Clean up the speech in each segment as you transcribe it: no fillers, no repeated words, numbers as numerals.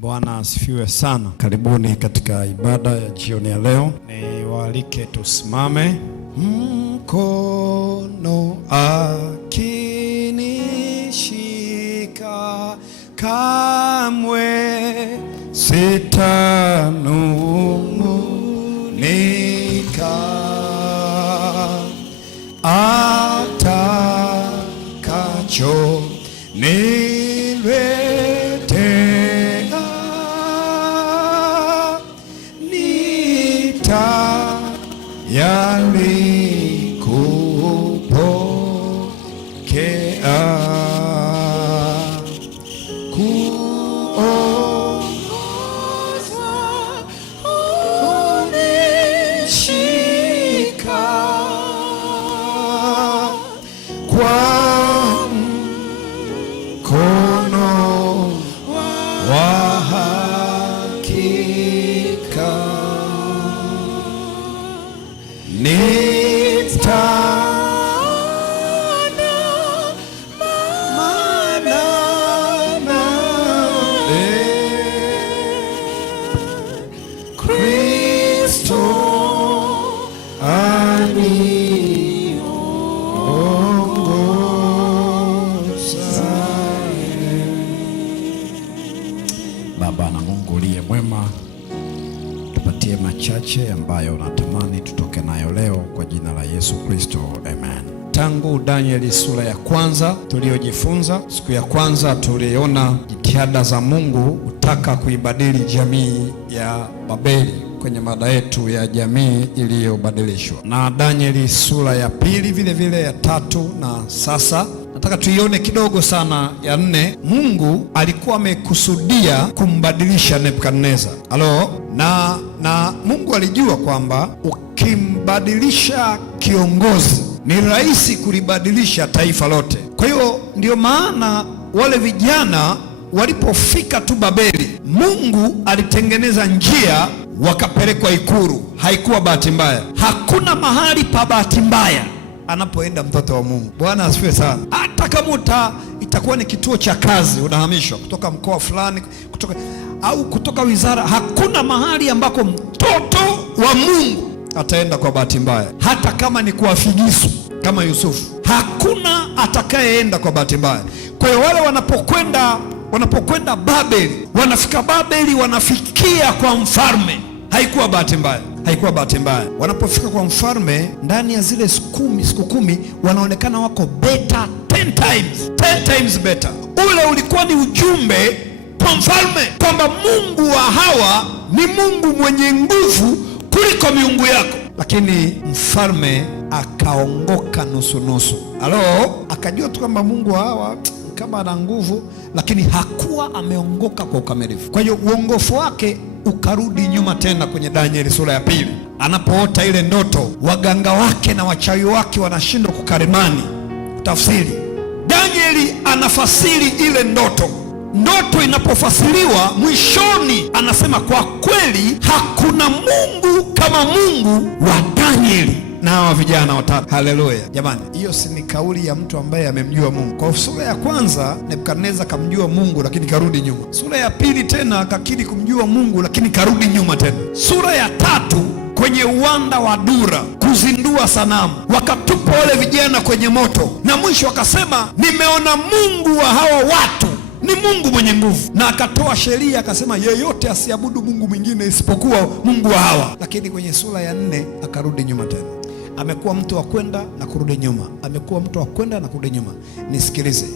Bwana asifiwe sana. Karibuni katika ibada ya jioni ya leo. Niwaalike tusimame. Mkono akinishika, kamwe sitanung'unika. Atakacho yali kupokea, kuongozwa, unishika kwa mkono wa hakika. Kristo aniongoza. Baba na Mungu uliye mwema, tupatie machache ambayo unatamani tutoke nayo leo kwa jina la Yesu Kristo, amen. Tangu Danieli sura ya kwanza tuliojifunza, siku ya kwanza tuliona jitihada za Mungu kutaka kuibadili jamii ya Babeli kwenye mada yetu ya jamii iliyobadilishwa, na Danieli sura ya pili vile vile ya tatu, na sasa nataka tuione kidogo sana ya 4. Mungu alikuwa amekusudia kumbadilisha Nebukadneza. Na Mungu alijua kwamba ukimbadilisha kiongozi ni rahisi kulibadilisha taifa lote. Kwa hiyo ndio maana wale vijana walipofika tu Babeli, Mungu alitengeneza njia, wakapelekwa ikulu. Haikuwa bahati mbaya. Hakuna mahali pa bahati mbaya anapoenda mtoto wa Mungu. Bwana asifiwe sana. Hata kama itakuwa ni kituo cha kazi, unahamishwa kutoka mkoa fulani, kutoka wizara, hakuna mahali ambako mtoto wa Mungu ataenda kwa bahati mbaya. Hata kama ni kwa figisu kama Yusufu, hakuna atakayeenda kwa bahati mbaya. Kwa hiyo wale wanapokwenda Babeli, wanafika Babeli, wanafikia kwa mfalme, haikuwa bahati mbaya. Haikuwa bahati mbaya. Wanapofika kwa mfalme, ndani ya zile siku kumi wanaonekana wako better 10 times better. Ule ulikuwa ni ujumbe kwa mfalme kwamba Mungu wa hawa ni Mungu mwenye nguvu kuliko miungu yako. Lakini mfalme akaongoka nusu. Akajua tu kwamba Mungu wa hawa kama ana nguvu, lakini hakuwa ameongoka kwa ukamilifu. Kwa hiyo uongofu wake ukarudi nyuma tena kwenye Danieli sura ya pili. Anapoota ile ndoto, waganga wake na wachawi wake wanashindwa kukarimani tafsiri. Danieli anafasiri ile ndoto. Ndoto inapofasiriwa, mwishoni anasema kwa kweli hakuna Mungu kama Mungu wa Danieli na hawa vijana watatu. Haleluya jamani, hiyo si ni kauli ya mtu ambaye amemjua Mungu. Kwa sura ya kwanza Nebukadneza kamjua Mungu, lakini karudi nyuma. Sura ya pili tena akakiri kumjua Mungu, lakini karudi nyuma tena. Sura ya tatu kwenye uwanda wa Dura kuzindua sanamu, wakatupa wale vijana kwenye moto, na mwisho akasema nimeona Mungu wa hawa watu ni Mungu mwenye nguvu, na akatoa sheria akasema yeyote asiabudu Mungu mwingine isipokuwa Mungu wa hawa. Lakini kwenye sura ya 4 akarudi nyuma tena. Amekuwa mtu wa kwenda na kurudi nyuma, amekuwa mtu wa kwenda na kurudi nyuma. Nisikilize,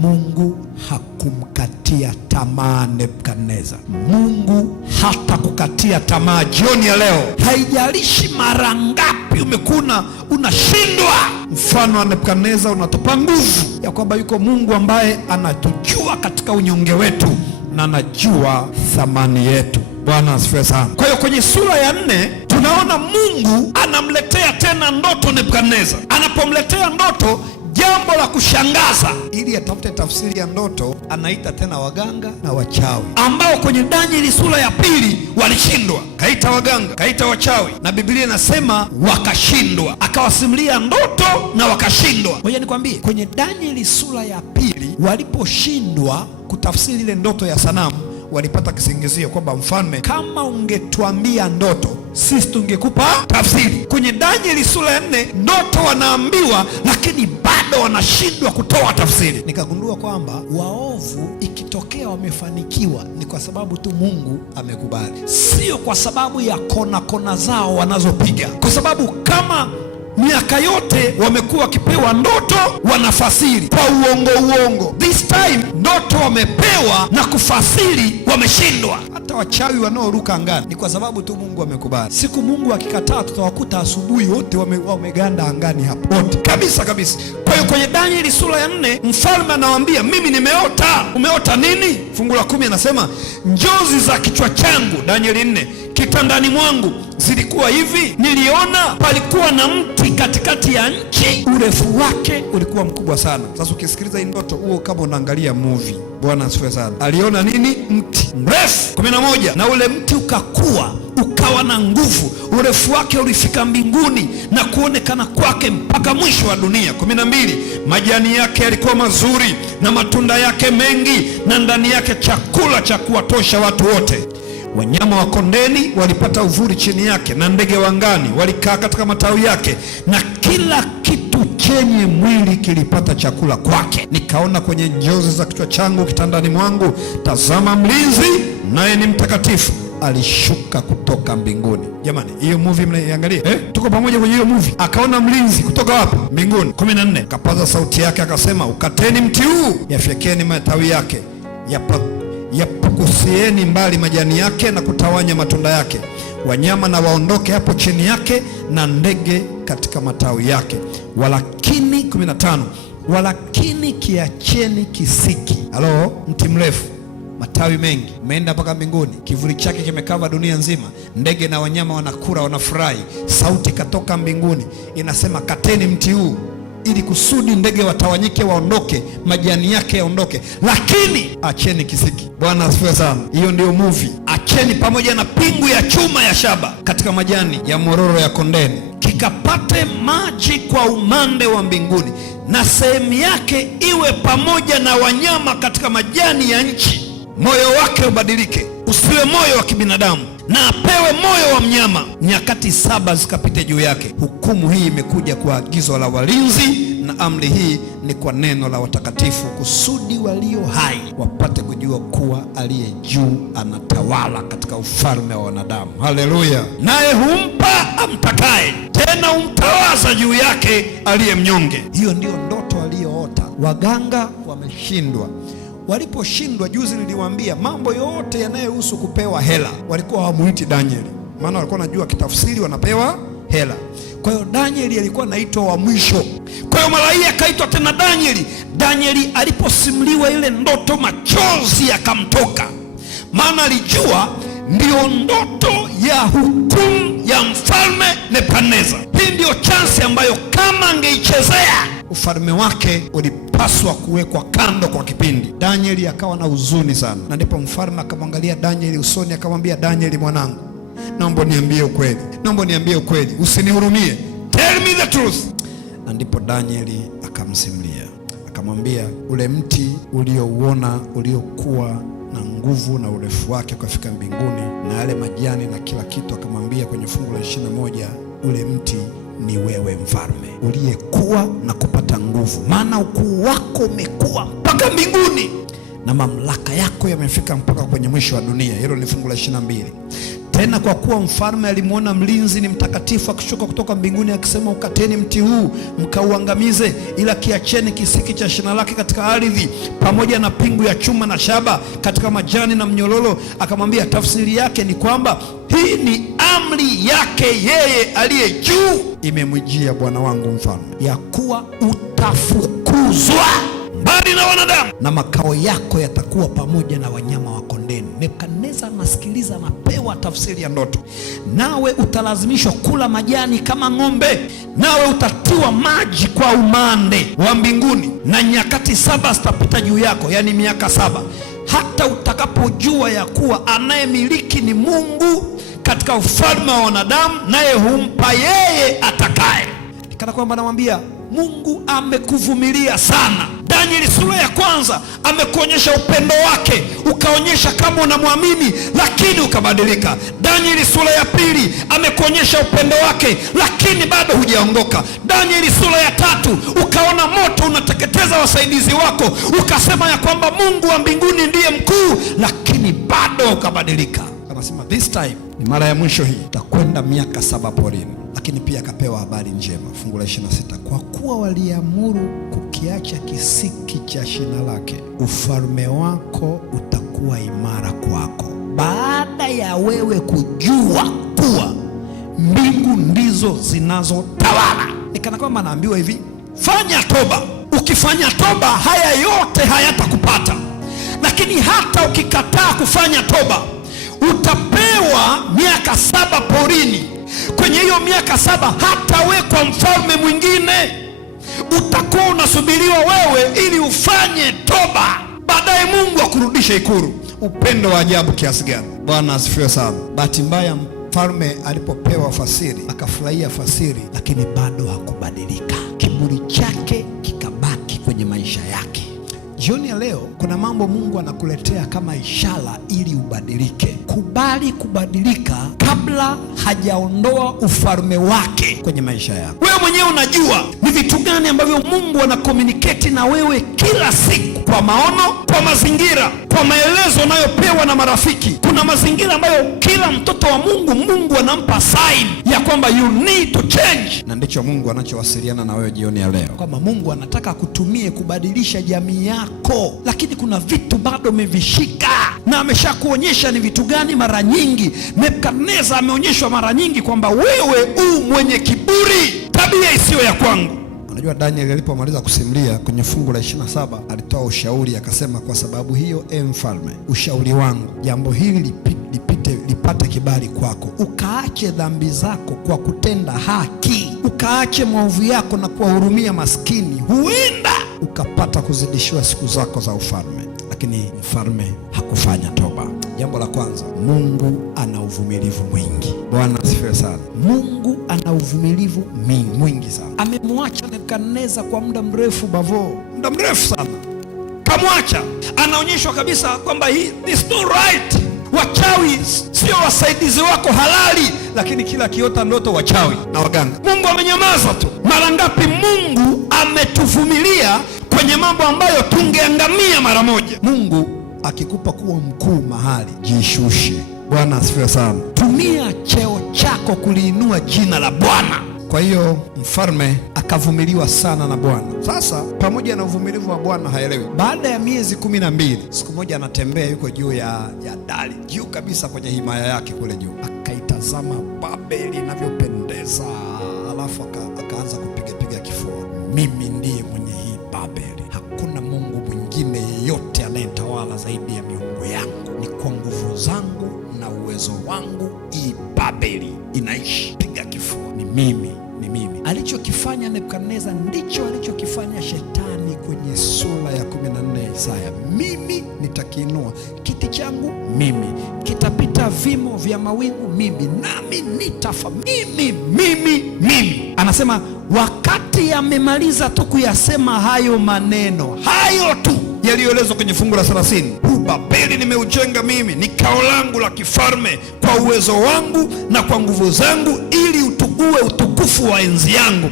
Mungu hakumkatia tamaa Nebukadneza. Mungu hata kukatia tamaa jioni ya leo. Haijalishi mara ngapi umekuna unashindwa. Mfano wa Nebukadneza unatupa nguvu ya kwamba yuko Mungu ambaye anatujua katika unyonge wetu na anajua thamani yetu. Bwana asifiwe sana. Kwa hiyo kwenye sura ya 4 tunaona Mungu anamletea tena ndoto Nebukadneza. Anapomletea ndoto, jambo la kushangaza, ili atafute tafsiri ya ndoto, anaita tena waganga na wachawi ambao kwenye Danieli sura ya pili walishindwa. Kaita waganga, kaita wachawi, na Biblia inasema wakashindwa. Akawasimulia ndoto na wakashindwa. Ngoja nikwambie, kwenye Danieli sura ya pili waliposhindwa kutafsiri ile ndoto ya sanamu, walipata kisingizio kwamba mfalme, kama ungetuambia ndoto sisi tungekupa tafsiri. Kwenye Danieli sura ya 4 ndoto wanaambiwa, lakini bado wanashindwa kutoa tafsiri. Nikagundua kwamba waovu ikitokea wamefanikiwa ni kwa sababu tu Mungu amekubali, sio kwa sababu ya kona zao wanazopiga, kwa sababu kama miaka yote wamekuwa wakipewa ndoto wanafasiri kwa uongo. This time ndoto wamepewa na kufasiri wameshindwa. Hata wachawi wanaoruka angani ni kwa sababu tu Mungu amekubali. Siku Mungu akikataa, tutawakuta asubuhi wote wameganda angani hapo wote kabisa. Kwa hiyo kwenye Danieli sura ya 4 mfalme anawaambia, mimi nimeota. Umeota nini? Fungu la 10 anasema, njozi za kichwa changu, Danieli 4, kitandani mwangu zilikuwa hivi, niliona palikuwa na mti katikati ya nchi, urefu wake ulikuwa mkubwa sana. Sasa ukisikiliza hii ndoto huo kama unaangalia movie. Bwana asifiwe sana. Aliona nini? Mti mrefu. 11, na ule mti ukakua ukawa na nguvu, urefu wake ulifika mbinguni na kuonekana kwake mpaka mwisho wa dunia. 12, majani yake yalikuwa mazuri na matunda yake mengi, na ndani yake chakula cha kuwatosha watu wote. Wanyama wa kondeni walipata uvuli chini yake, na ndege wa angani walikaa katika matawi yake, na kila kitu chenye mwili kilipata chakula kwake. Nikaona kwenye njozi za kichwa changu kitandani mwangu, tazama, mlinzi, naye ni mtakatifu, alishuka kutoka mbinguni. Jamani, hiyo movie mnaiangalia? Tuko pamoja kwenye hiyo movie. Akaona mlinzi kutoka wapi? Mbinguni. 14, akapaza sauti yake akasema, ukateni mti huu, yafyekeni matawi yake, yapukusieni mbali majani yake na kutawanya matunda yake, wanyama na waondoke hapo chini yake, na ndege katika matawi yake. Walakini 15, walakini kiacheni kisiki. Halo, mti mrefu, matawi mengi, umeenda mpaka mbinguni, kivuli chake kimekava dunia nzima, ndege na wanyama wanakula, wanafurahi. Sauti katoka mbinguni inasema, kateni mti huu ili kusudi ndege watawanyike, waondoke, majani yake yaondoke, lakini acheni kisiki. Bwana asifiwe sana. Hiyo ndio movie. Acheni pamoja na pingu ya chuma ya shaba katika majani ya mororo ya kondeni, kikapate maji kwa umande wa mbinguni, na sehemu yake iwe pamoja na wanyama katika majani ya nchi. Moyo wake ubadilike, usiwe moyo wa kibinadamu, na apewe moyo wa mnyama. Nyakati 7 zikapite juu yake. Hukumu hii imekuja kwa agizo la walinzi, na amri hii ni kwa neno la watakatifu, kusudi walio hai wapate kujua kuwa aliye juu anatawala katika ufalme wa wanadamu. Haleluya! Naye humpa amtakaye, tena humtawaza juu yake aliye mnyonge. Hiyo ndiyo ndoto aliyoota. Waganga wameshindwa. Waliposhindwa, juzi niliwaambia, mambo yote yanayohusu kupewa hela walikuwa hawamuiti Danieli, maana walikuwa wanajua kitafsiri wanapewa hela. Kwa hiyo Danieli alikuwa anaitwa wa mwisho. Kwa hiyo malaika akaitwa tena Danieli. Danieli aliposimuliwa ile ndoto, machozi yakamtoka, maana alijua ndio ndoto ya hukumu ya mfalme Nebukadneza. Hii ndio chansi ambayo kama angeichezea, ufalme wake ulipaswa kuwekwa kando kwa kipindi. Danieli akawa na huzuni sana, na ndipo mfalme akamwangalia Danieli usoni, akamwambia, Danieli mwanangu, naomba niambie ukweli, usinihurumie, tell me the truth. Na ndipo Danieli akamsimulia, akamwambia, ule mti uliouona uliokuwa na nguvu na urefu wake ukafika mbinguni, na yale majani na kila kitu, akamwambia kwenye fungu la 21, ule mti ni wewe mfalme, uliyekuwa na kupata nguvu, maana ukuu wako umekuwa mpaka mbinguni na mamlaka yako yamefika mpaka kwenye mwisho wa dunia. Hilo ni fungu la 22. Tena kwa kuwa mfalme alimwona mlinzi ni mtakatifu akishuka kutoka mbinguni akisema, ukateni mti huu mkauangamize, ila kiacheni kisiki cha shina lake katika ardhi, pamoja na pingu ya chuma na shaba katika majani na mnyororo. Akamwambia, tafsiri yake ni kwamba hii ni amri yake yeye aliye juu, imemwijia bwana wangu mfalme, ya kuwa utafukuzwa mbali na wanadamu, na makao yako yatakuwa pamoja na wanyama wa kondeni. Nebukadneza anasikiliza, anapewa tafsiri ya ndoto. Nawe utalazimishwa kula majani kama ng'ombe, nawe utatiwa maji kwa umande wa mbinguni, na nyakati 7 zitapita juu yako, yani miaka 7, hata utakapojua ya kuwa anayemiliki ni Mungu katika ufalme wa wanadamu, naye humpa yeye atakaye. Kana kwamba anamwambia Mungu amekuvumilia sana. Danieli sura ya kwanza amekuonyesha upendo wake, ukaonyesha kama unamwamini, lakini ukabadilika. Danieli sura ya pili amekuonyesha upendo wake, lakini bado hujaongoka. Danieli sura ya tatu ukaona moto unateketeza wasaidizi wako, ukasema ya kwamba Mungu wa mbinguni ndiye mkuu, lakini bado ukabadilika. Anasema this time ni mara ya mwisho, hii utakwenda miaka 7 porini. Lakini pia akapewa habari njema, fungu la 26, kwa kuwa waliamuru kukiacha kisiki cha shina lake, ufalme wako utakuwa imara kwako, baada ya wewe kujua kuwa mbingu ndizo zinazotawala. Nikana kwamba naambiwa hivi, fanya toba. Ukifanya toba, haya yote hayatakupata. Lakini hata ukikataa kufanya toba, utapewa miaka 7 porini. Kwenye hiyo miaka 7 hatawekwa mfalme mwingine, utakuwa unasubiriwa wewe ili ufanye toba, baadaye Mungu akurudishe ikulu. Upendo wa ajabu kiasi gani! Bwana asifiwe sana. Bahati mbaya, mfalme alipopewa fasiri akafurahia fasiri, lakini bado hakubadilika. Kiburi chake kikabaki kwenye maisha yake. Jioni ya leo kuna mambo Mungu anakuletea kama ishara ili ubadilike. Kubali kubadilika kabla hajaondoa ufalme wake kwenye maisha yako. Wewe mwenyewe unajua ni vitu gani ambavyo Mungu anakomuniketi na wewe kila siku, kwa maono, kwa mazingira, kwa maelezo unayopewa na marafiki. Kuna mazingira ambayo kila mtoto wa Mungu anampa sign ya kwamba you need to change, na ndicho Mungu anachowasiliana na wewe jioni ya leo, kwamba Mungu anataka kutumie kubadilisha jamii yako, lakini kuna vitu bado umevishika, na ameshakuonyesha ni vitu gani. Mara nyingi Nebukadneza ameonyeshwa mara nyingi kwamba wewe mwenye kiburi, tabia isiyo ya kwangu. Unajua, Danieli alipomaliza kusimulia kwenye fungu la 27 alitoa ushauri, akasema, kwa sababu hiyo, mfalme, ushauri wangu, jambo hili lipate kibali kwako, ukaache dhambi zako kwa kutenda haki, ukaache maovu yako na kuwahurumia maskini, huenda ukapata kuzidishiwa siku zako za ufalme. Lakini mfalme hakufanya toba. Jambo la kwanza, Mungu ana uvumilivu mwingi. Bwana asifiwe sana. Mungu ana uvumilivu mwingi sana. Amemwacha Nebukadneza kwa muda mrefu, muda mrefu sana kamwacha. Anaonyeshwa kabisa kwamba it's not right. Wachawi sio wasaidizi wako halali, lakini kila kiota ndoto wachawi na waganga. Mungu amenyamaza tu. Mara ngapi Mungu ametuvumilia kwenye mambo ambayo tungeangamia mara moja. Mungu akikupa kuwa mkuu mahali, jishushe. Bwana asifiwe sana. Tumia cheo chako kuliinua jina la Bwana. Kwa hiyo mfalme akavumiliwa sana na Bwana. Sasa pamoja na uvumilivu wa Bwana haelewi. Baada ya miezi 12, siku moja anatembea, yuko juu ya dari, juu kabisa kwenye himaya yake kule juu, akaitazama Babeli inavyopendeza, alafu akaanza kupiga kifua, mimi ndiye mwenye hii Babeli, hakuna Mungu mwingine yeyote anayetawala zaidi ya miungu yangu, ni kwa nguvu zangu na uwezo wangu hii Babeli inaishi. Piga kifua, ni mimi. Alichokifanya Nebukadneza ndicho alichokifanya shetani kwenye sura ya 14 ya Isaya. Mimi nitakiinua kiti changu, mimi kitapita vimo vya mawingu, mimi nami nitafa, mimi. Anasema wakati amemaliza tu kuyasema hayo maneno, hayo tu yaliyoelezwa kwenye fungu la 30, Babeli nimeujenga mimi, ni kao langu la kifalme, kwa uwezo wangu na kwa nguvu zangu, ili utugue utukufu wa enzi yangu.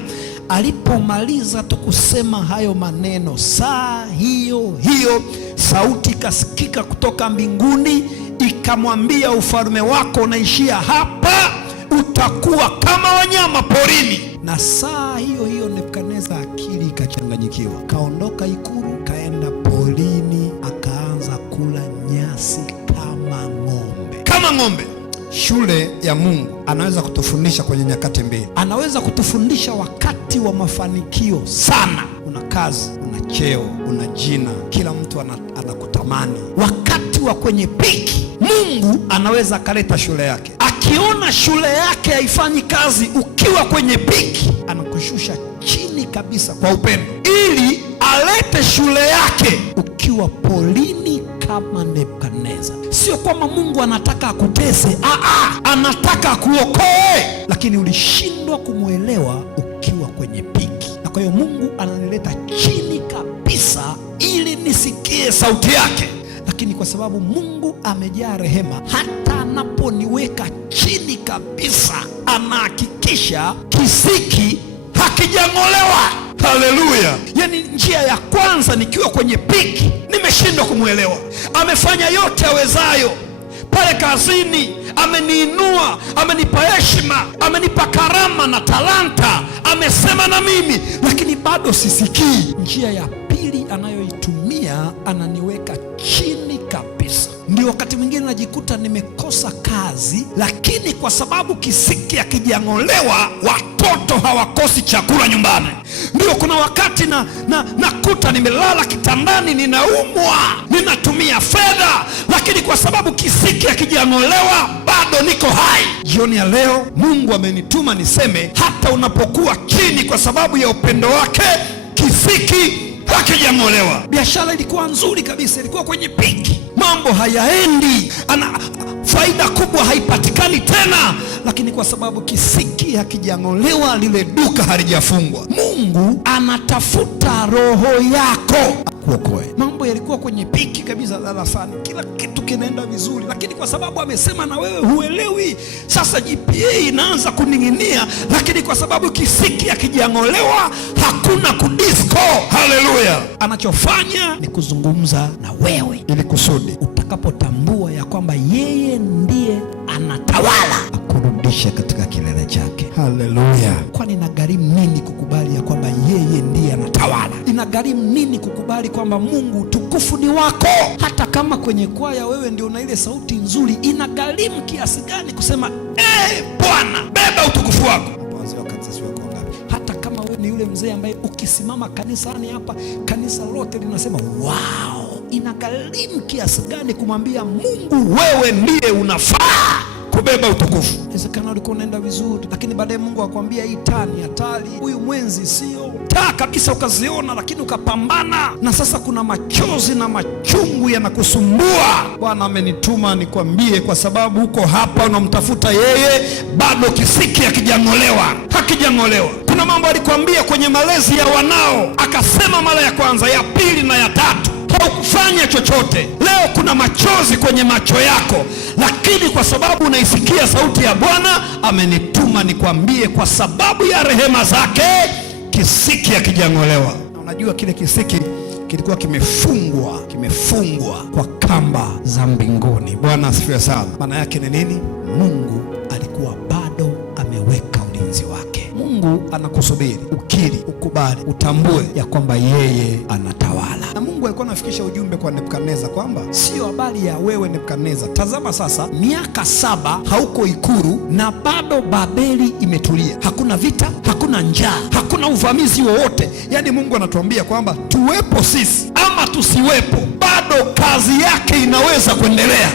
Alipomaliza tu kusema hayo maneno, saa hiyo hiyo sauti ikasikika kutoka mbinguni, ikamwambia, ufalme wako unaishia hapa, utakuwa kama wanyama porini. Na saa hiyo hiyo Nebukadneza akili ikachanganyikiwa, kaondoka ikulu, kaenda porini, akaanza kula nyasi kama ng'ombe. Shule ya Mungu anaweza kutufundisha kwenye nyakati mbili. Anaweza kutufundisha wakati wa mafanikio sana, una kazi, una cheo, una jina, kila mtu anakutamani. Wakati wa kwenye piki, Mungu anaweza akaleta shule yake. Akiona shule yake haifanyi kazi ukiwa kwenye piki, anakushusha chini kabisa kwa upendo, ili alete shule yake ukiwa polini kama Nebukadneza. Sio kwamba Mungu anataka akutese, anataka akuokoe, lakini ulishindwa kumwelewa ukiwa kwenye piki. Kwa hiyo Mungu ananileta chini kabisa ili nisikie sauti yake. Lakini kwa sababu Mungu amejaa rehema, hata anaponiweka chini kabisa anahakikisha kisiki hakijang'olewa. Haleluya! Yani njia ya kwanza nikiwa kwenye piki, nimeshindwa kumwelewa. Amefanya yote awezayo pale kazini, ameniinua, amenipa heshima, amenipa karama na talanta, amesema na mimi, lakini bado sisikii. Njia ya pili anayoitumia, ananiweka chini kabisa. Ndio wakati mwingine najikuta nimekosa kazi, lakini kwa sababu kisiki hakijang'olewa, watoto hawakosi chakula nyumbani. Ndio kuna wakati nakuta nimelala kitandani, ninaumwa, ninatumia fedha, lakini kwa sababu kisiki hakijang'olewa bado niko hai. Jioni ya leo Mungu amenituma niseme, hata unapokuwa chini kwa sababu ya upendo wake, kisiki hakijang'olewa. Biashara ilikuwa nzuri kabisa, ilikuwa kwenye piki, mambo hayaendi, faida kubwa haipatikani tena, lakini kwa sababu kisiki hakijang'olewa, lile duka halijafungwa. Mungu anatafuta roho yako kuokoe. Mambo yalikuwa kwenye piki kabisa darasani, kila kitu kinaenda vizuri, lakini kwa sababu amesema na wewe huelewi. Sasa GPA inaanza kuning'inia, lakini kwa sababu kisiki hakijang'olewa, hakuna kudisko. Haleluya! Anachofanya ni kuzungumza na wewe ili kusudi utakapotambua ya kwamba yeye ndiye anatawala, akurudishe katika kilele chake. Haleluya! Kwani inagharimu nini kukubali ya kwamba yeye ndiye anatawala? Inagharimu nini kukubali kwamba Mungu utukufu ni wako? Hata kama kwenye kwaya wewe ndio una ile sauti nzuri, inagharimu kiasi gani kusema Bwana, beba utukufu wako? Hata kama wewe ni yule mzee ambaye ukisimama kanisani hapa, kanisa lote linasema wow, inagharimu kiasi gani kumwambia Mungu, wewe ndiye unafaa kubeba utukufu? Inawezekana ulikuwa unaenda vizuri, lakini baadaye Mungu akwambia hii taa ni hatari, huyu mwenzi sio taa kabisa, ukaziona, lakini ukapambana, na sasa kuna machozi na machungu yanakusumbua. Bwana amenituma nikwambie, kwa sababu uko hapa unamtafuta yeye, bado kisiki hakijang'olewa. Kuna mambo alikwambia kwenye malezi ya wanao, akasema mara ya kwanza, ya pili na ya tatu, haukufanya chochote. Leo kuna machozi kwenye macho yako, lakini kwa sababu unaisikia sauti ya Bwana amenituma nikwambie, kwa sababu ya rehema zake kisiki hakijang'olewa. Unajua kile kisiki kilikuwa kimefungwa kwa kamba za mbinguni. Bwana asifiwe sana. Maana yake ni nini? Mungu alikuwa bado ameweka ulinzi wake. Mungu anakusubiri ukiri, ukubali, utambue ya kwamba yeye anatawala. Na Mungu alikuwa anafikisha ujumbe kwa Nebukadneza kwamba sio habari ya wewe Nebukadneza. Tazama sasa, miaka 7 hauko ikulu na bado Babeli imetulia. Hakuna vita, hakuna njaa, hakuna uvamizi wowote. Yaani Mungu anatuambia kwamba tuwepo sisi ama tusiwepo, bado kazi yake inaweza kuendelea.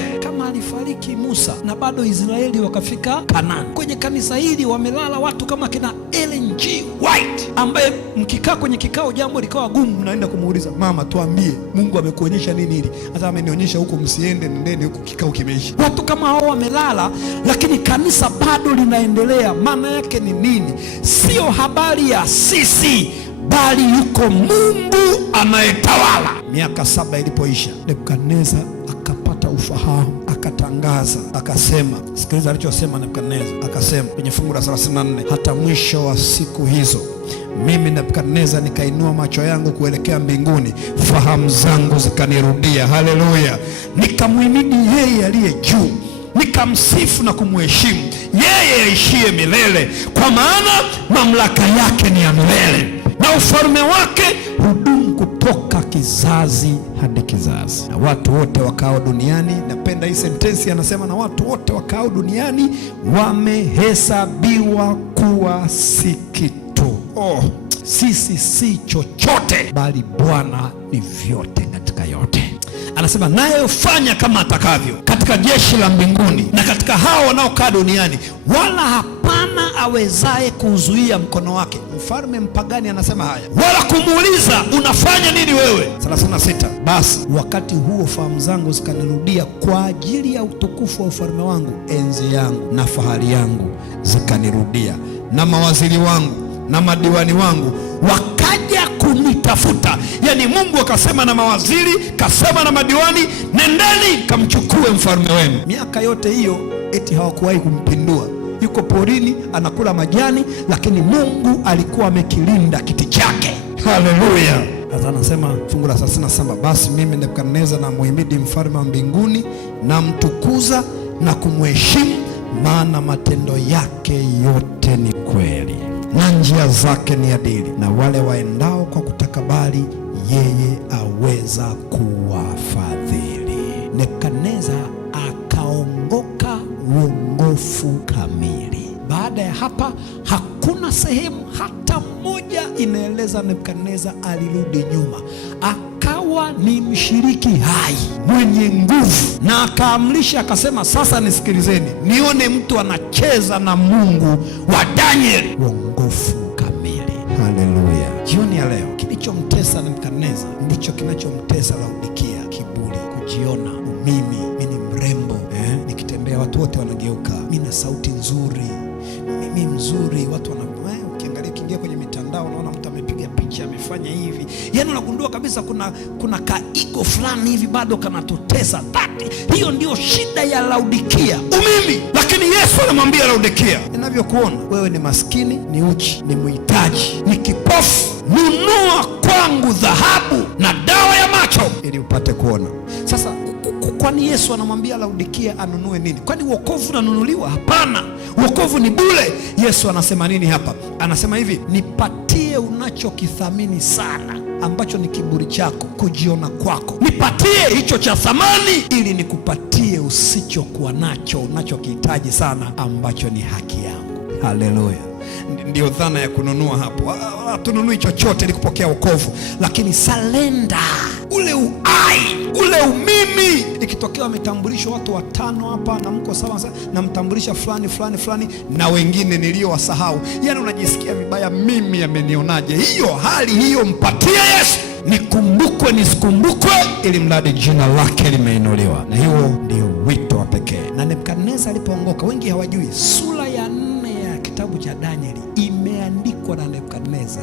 Alifariki Musa na bado Israeli wakafika Kanaani. Kwenye kanisa hili wamelala watu kama kina Ellen G. White, ambaye mkikaa kwenye kikao jambo likawa gumu, mnaenda kumuuliza, mama tuambie Mungu amekuonyesha nini hili? Hata amenionyesha huko, msiende, nendeni huko, kikao kimeisha. Watu kama hao wamelala, lakini kanisa bado linaendelea. Maana yake ni nini? Sio habari ya sisi, bali yuko Mungu anayetawala. Miaka 7 ilipoisha, Nebukadneza akapata ufahamu, akatangaza, akasema, sikiliza alichosema Nebukadneza. Akasema kwenye fungu la 34, hata mwisho wa siku hizo mimi Nebukadneza nikainua macho yangu kuelekea mbinguni, fahamu zangu zikanirudia. Haleluya! Nikamhimidi yeye aliye juu, nikamsifu na kumheshimu yeye aishiye milele, kwa maana mamlaka yake ni ya milele na ufalme wake hudumu kutoka kizazi hadi kizazi. Na watu wote wakao duniani, napenda hii sentensi, anasema na watu wote wakao duniani wamehesabiwa kuwa si kitu. Sisi si chochote, bali Bwana ni vyote katika yote. Anasema naye hufanya kama atakavyo katika jeshi la mbinguni na katika hao wanaokaa duniani, wala hapana awezaye kuuzuia mkono wake. Mfalme mpagani anasema haya, wala kumuuliza unafanya nini wewe. 36, basi wakati huo fahamu zangu zikanirudia kwa ajili ya utukufu wa ufalme wangu, enzi yangu na fahari yangu zikanirudia, na mawaziri wangu na madiwani wangu wakaja kunitafuta. Yani Mungu akasema na mawaziri, kasema na madiwani, nendeni kamchukue mfalme wenu. Miaka yote hiyo eti hawakuwahi kumpindua. Yuko porini anakula majani, lakini Mungu alikuwa amekilinda kiti chake. Haleluya. Sasa anasema fungu la 37, basi mimi Nebukadneza na muhimidi mfalme wa mbinguni, na mtukuza na kumheshimu, maana matendo yake yote ni kweli na njia zake ni adili, na wale waendao kwa kutakabali yeye aweza kuwafadhili. Nebukadneza akaongoka uongofu kamili. Baada ya hapa hakuna sehemu hata moja inaeleza Nebukadneza alirudi nyuma. Akawa ni mshiriki hai mwenye nguvu, na akaamrisha akasema, sasa nisikilizeni, nione mtu anacheza na Mungu wa Danieli. Uongofu kamili. Haleluya. Jioni ya leo kilichomtesa Nebukadneza ndicho kinachomtesa Laodikia: kiburi, kujiona, mimi ni mrembo, nikitembea watu wote wanageuka, mimi na sauti nzuri, mimi mzuri, watu wana ukiangalia, ukiingia kwenye mitandao unaona mtu amepiga picha amefanya hivi, yani unagundua kabisa kuna kaigo fulani hivi bado kanatutesa. Hiyo ndio shida ya Laodikia, umimi. Lakini Yesu anamwambia Laodikia, ninavyokuona wewe ni maskini, ni uchi, ni mhitaji, ni kipofu, nunua kwangu dhahabu na dawa ya macho ili upate kuona. Sasa kwani Yesu anamwambia Laodikia anunue nini? Kwani wokovu unanunuliwa? Hapana, wokovu ni bure. Yesu anasema nini hapa? Anasema hivi, nipatie unachokithamini sana, ambacho ni kiburi chako, kujiona kwako. Nipatie hicho cha thamani, ili nikupatie usichokuwa nacho, unachokihitaji sana, ambacho ni haki yangu. Haleluya. Ndio dhana ya kununua hapo. Hatununui chochote ili kupokea wokovu, lakini salenda, ule uai, ule umimi. Ikitokea wametambulishwa watu 5 hapa na mko sawa, na mtambulisha fulani na wengine niliowasahau, yani unajisikia vibaya, mimi amenionaje? Hiyo hali hiyo mpatie Yesu, nikumbukwe nisikumbukwe, ili mradi jina lake limeinuliwa. Na hiyo ndio wito wa pekee. Na Nebukadneza alipoongoka, wengi hawajui, sura ya 4 ya kitabu cha Danieli imeandikwa na Nebukadneza.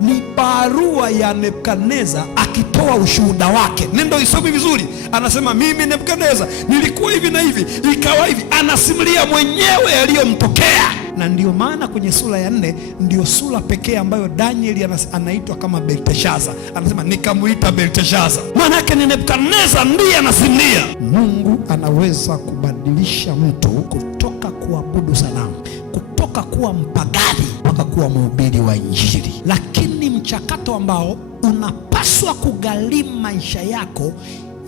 Ni barua ya Nebukadneza akitoa ushuhuda wake. Nenda isome vizuri. Anasema, mimi Nebukadneza nilikuwa hivi na hivi, ikawa hivi. Anasimulia mwenyewe aliyomtokea. Na ndio maana kwenye sura ya 4 ndio sura pekee ambayo Danieli anaitwa kama Belteshaza. Anasema nikamuita Belteshaza, maana yake ni Nebukadneza ndiye anasimulia. Mungu anaweza kubadilisha mtu kutoka kuabudu sanamu, kutoka kuwa mpagani mpaka kuwa mhubiri wa Injili. Lakini mchakato ambao unapaswa kugharimu maisha yako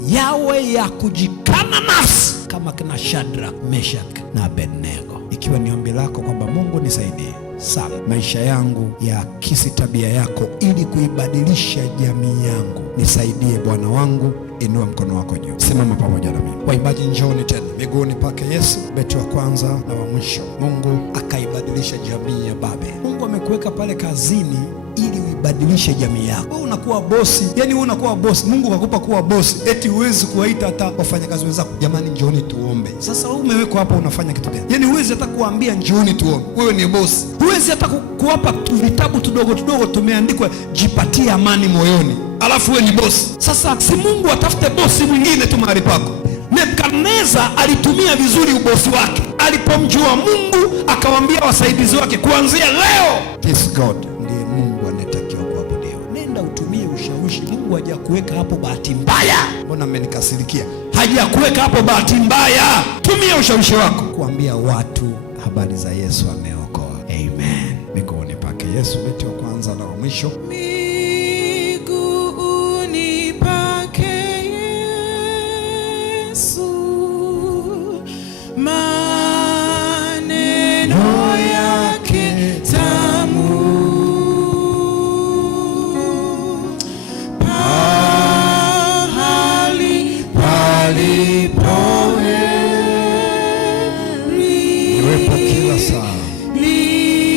yawe ya kujikana nafsi, kama kina Shadrach, Meshach na Abednego. Ikiwa ni ombi lako kwamba Mungu nisaidie sana maisha yangu yaakisi tabia yako ili kuibadilisha jamii yangu, nisaidie Bwana wangu, inua mkono wako juu, simama pamoja na mimi. Waimbaji, njooni tena miguuni pake Yesu. Beti wa kwanza na wa mwisho. Mungu akaibadilisha jamii ya Babeli. Mungu amekuweka pale kazini ili uibadilishe jamii yako. Wewe unakuwa bosi, yani wewe unakuwa bosi, Mungu kakupa kuwa bosi, eti huwezi kuwaita hata wafanyakazi wenzako, jamani njooni tuombe. Sasa wewe umewekwa hapa unafanya kitu gani? Yani huwezi hata kuambia njooni tuombe, wewe ni bosi. Huwezi hata kuwapa vitabu tudogo tumeandikwa jipatie amani moyoni, alafu wewe ni bosi. Sasa si Mungu atafute bosi mwingine tu mahali pako. Nebukadneza alitumia vizuri ubosi wake. Alipomjua Mungu akawaambia wasaidizi wake, kuanzia leo this God ndiye Mungu anatakiwa kuabudiwa. Nenda utumie ushawishi. Mungu hajakuweka hapo bahati mbaya. Mbona mmenikasirikia? Hajakuweka hapo bahati mbaya. Tumia ushawishi wako kuambia watu habari za Yesu ameokoa. Amen. Miguuni pake Yesu. Beti wa kwanza na wa mwisho. Miguuni pake Yesu, maneno yake tamu, pahali palipo heri, Niwepo kila saa, liwepo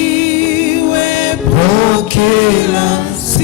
kila saa.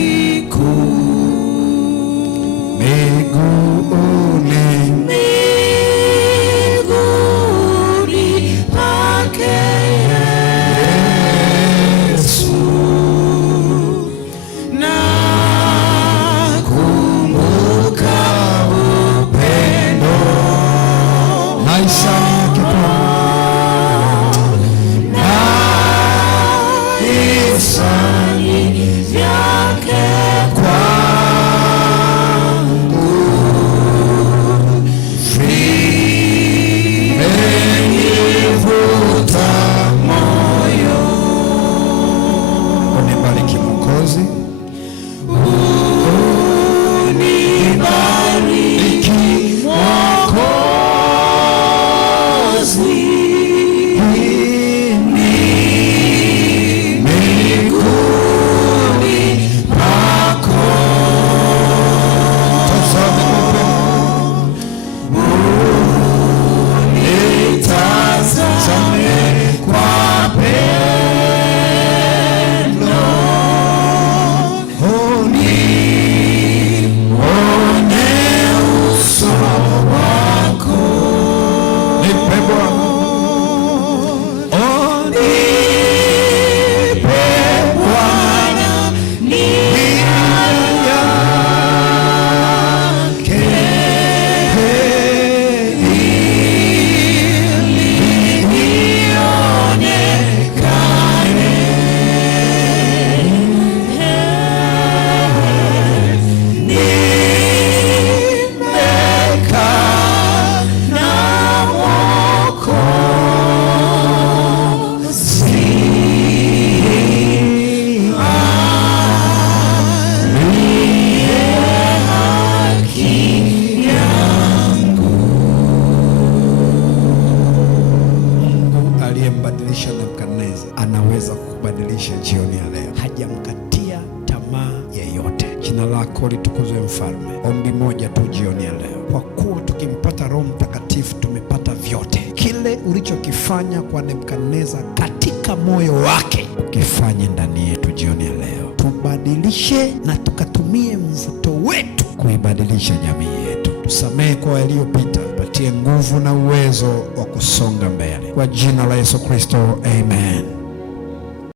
kumtambulisha jioni ya leo, hajamkatia tamaa yeyote. Jina lako litukuzwe Mfalme. Ombi moja tu jioni ya leo, kwa kuwa tukimpata Roho Mtakatifu tumepata vyote. Kile ulichokifanya kwa Nebukadneza katika moyo wake ukifanye ndani yetu jioni ya leo. Tubadilishe na tukatumie mvuto wetu kuibadilisha jamii yetu. Tusamehe kwa yaliyopita, patie nguvu na uwezo wa kusonga mbele, kwa jina la Yesu Kristo, amen.